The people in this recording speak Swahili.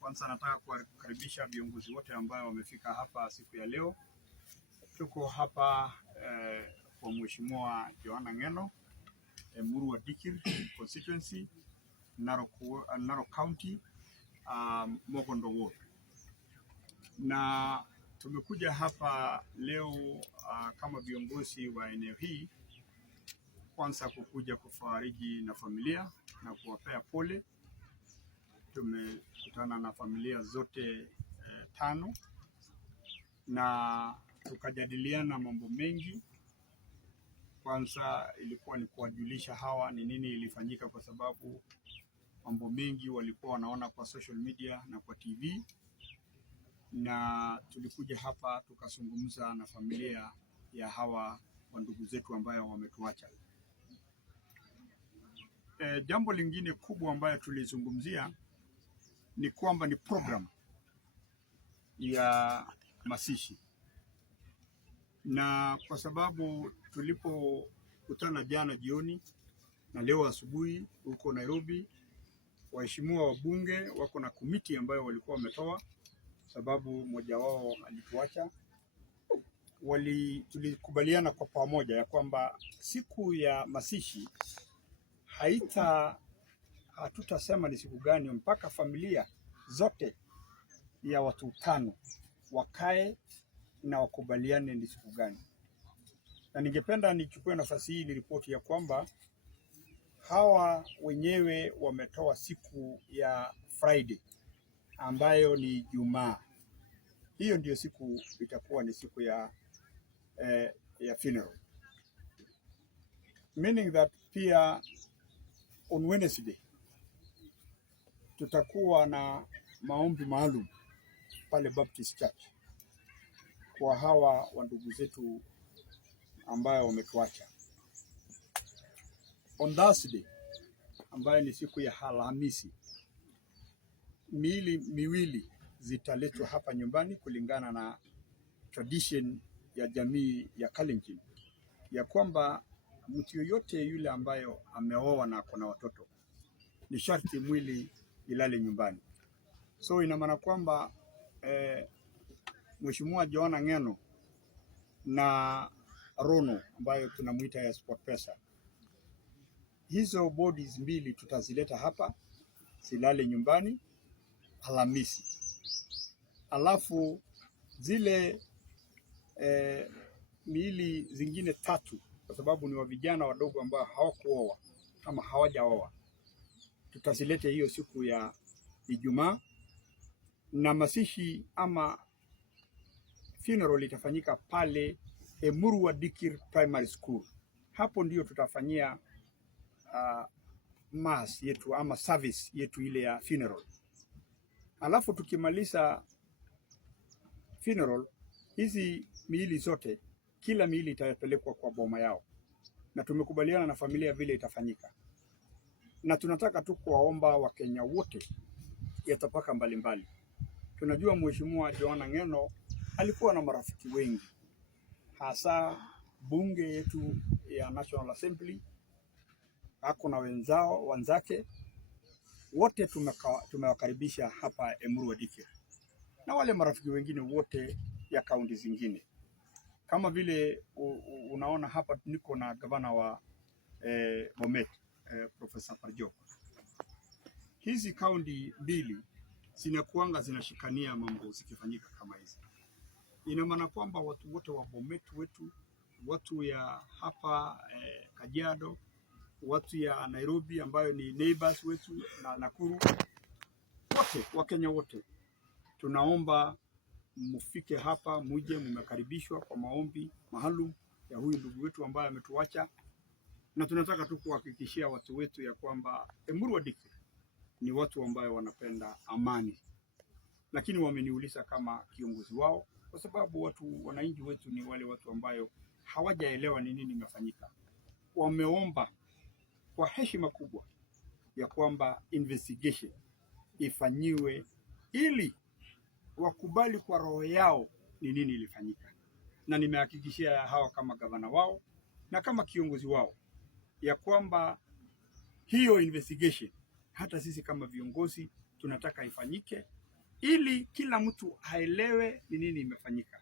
Kwanza nataka kuwakaribisha viongozi wote ambao wamefika hapa siku ya leo. Tuko hapa kwa Mheshimiwa Joanna Ng'eno, Emurua Dikir constituency, Narok County, Mokondo Ward. Na tumekuja hapa leo kama viongozi wa eneo hii, kwanza kukuja kufariji na familia na kuwapea pole. Tumekutana na familia zote tano na tukajadiliana mambo mengi. Kwanza ilikuwa ni kuwajulisha hawa ni nini ilifanyika, kwa sababu mambo mengi walikuwa wanaona kwa social media na kwa TV, na tulikuja hapa tukazungumza na familia ya hawa ndugu zetu ambayo wametuacha. Jambo lingine kubwa ambayo tulizungumzia ni kwamba ni program ya mazishi, na kwa sababu tulipokutana jana jioni na leo asubuhi huko Nairobi, waheshimiwa wabunge wako na komiti ambayo walikuwa wametoa, sababu mmoja wao alituacha. Tulikubaliana kwa pamoja ya kwamba siku ya mazishi hatutasema ni siku gani mpaka familia zote ya watu tano wakae na wakubaliane ni siku gani. Na ningependa nichukue nafasi hii niripoti ya kwamba hawa wenyewe wametoa siku ya Friday ambayo ni Ijumaa. Hiyo ndio siku itakuwa ni siku ya funeral. Meaning that pia on Wednesday tutakuwa na maombi maalum pale Baptist Church kwa hawa wandugu zetu ambayo wametuacha. On Thursday ambayo ni siku ya Alhamisi, miili miwili zitaletwa hapa nyumbani kulingana na tradition ya jamii ya Kalenjin, ya kwamba mtu yoyote yule ambayo ameoa na kuna watoto ni sharti mwili ilale nyumbani. So ina maana kwamba Mheshimiwa Joanna Ng'eno na Rono ambayo tunamuita ya SportPesa, hizo bodies mbili tutazileta hapa zilale nyumbani Alhamisi. Alafu zile miili zingine tatu, kwa sababu ni wa vijana wadogo ambao hawakuoa ama hawajaoa, tutazilete hiyo siku ya Ijumaa, na mazishi ama funeral itafanyika pale Emurua Dikir Primary School. Hapo ndio tutafanyia mass yetu ama service yetu ile ya funeral. Alafu tukimaliza funeral, hizi miili zote, kila miili itapelekwa kwa boma yao, na tumekubaliana na familia vile itafanyika. Na tunataka tu kuwaomba Wakenya wote ya tabaka mbalimbali. Tunajua Mheshimiwa Joanna Ng'eno alikuwa na marafiki wengi, hasa bunge yetu ya National Assembly, ako na wenzake wote tumewakaribisha hapa Emurua Dikir, na wale marafiki wengine wote ya kaunti zingine. Kama vile unaona hapa niko na gavana wa Bomet, Profesa Parjok. Hizi kaunti mbili zinakuanga zinashikania mambo zikifanyika kama hizi. Ina maana kwamba watu wote wa Bomet wetu, watu ya hapa Kajiado, watu ya Nairobi ambayo ni neighbors wetu na Nakuru, wote Wakenya wote tunaomba mufike hapa, muje, mmekaribishwa kwa maombi maalum ya huyu ndugu wetu ambaye ametuacha. Na tunataka tu kuhakikishia watu wetu ya kwamba Emurua Dikir ni watu ambao wanapenda amani, lakini wameniuliza kama kiongozi wao, kwa sababu wananchi wetu ni wale watu ambao hawajaelewa ni nini imefanyika. Wameomba kwa heshima kubwa ya kwamba investigation ifanyiwe ili wakubali kwa roho yao ni nini ilifanyika. Na nimehakikishia hawa kama gavana wao na kama kiongozi wao ya kwamba hiyo investigation hata sisi kama viongozi tunataka ifanyike ili kila mtu aelewe ni nini imefanyika.